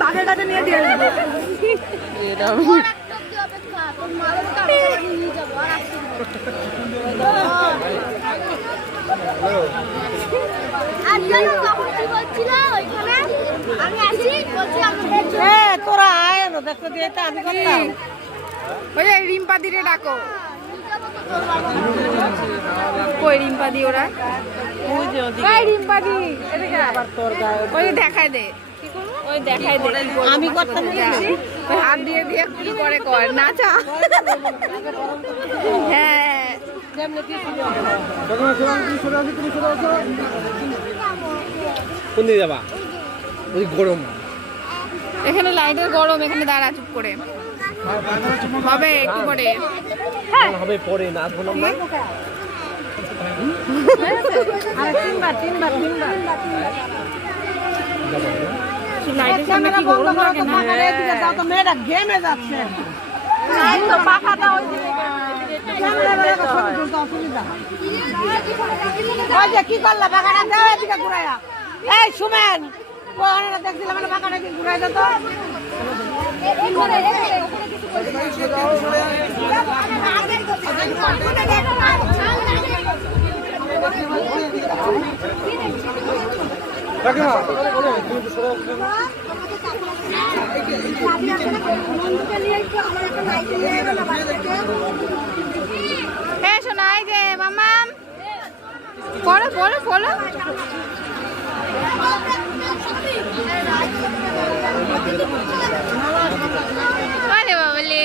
বাঘের কাছে নিয়ে দিয়ে তোরা আয় দেখতে দিয়ে আমি করতাম ওই রিম্পা দিরে ডাকো কই রিম্পা দি ওরা রিম্পা দি ওই দেখায় দে ওই দেখায় দে আমি করতাম ওই হাত দিয়ে দিয়ে কি করে কর নাচা হ্যাঁ কোন দিকে যাবা ওই গরম এখানে লাইটের গরম এখানে দাঁড়া চুপ করে হবে একটু পরে হবে পরে নাচবো না তিনবার লাইটের সামনে কি গরম লাগে না এদিকে যাও তো মেয়েরা গেমে যাচ্ছে এই তো পাখাটা ওই দিকে ওই যে কি করলা পাখাটা দাও এদিকে ঘুরাইয়া এই সুমেন ওই অনেকটা দেখছিলাম মানে পাখাটা কি ঘুরাই দাও তো শোনাই যে মামা পড়ো পড়ো পড়ো আরে বাবলে